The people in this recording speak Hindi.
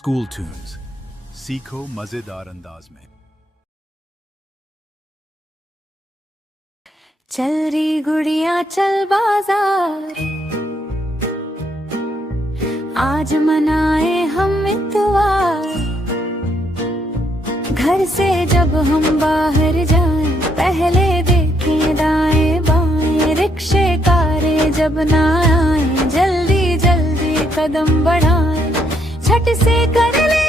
स्कूल ट्यून्स, सीखो मजेदार अंदाज में। चल रही गुड़िया चल बाजार, आज मनाए हम इतवार। घर से जब हम बाहर जाएं, पहले देखें दाएं बाएं। रिक्शे कारें जब ना आए, जल्दी जल्दी कदम बढ़ाएं। झट से कर ले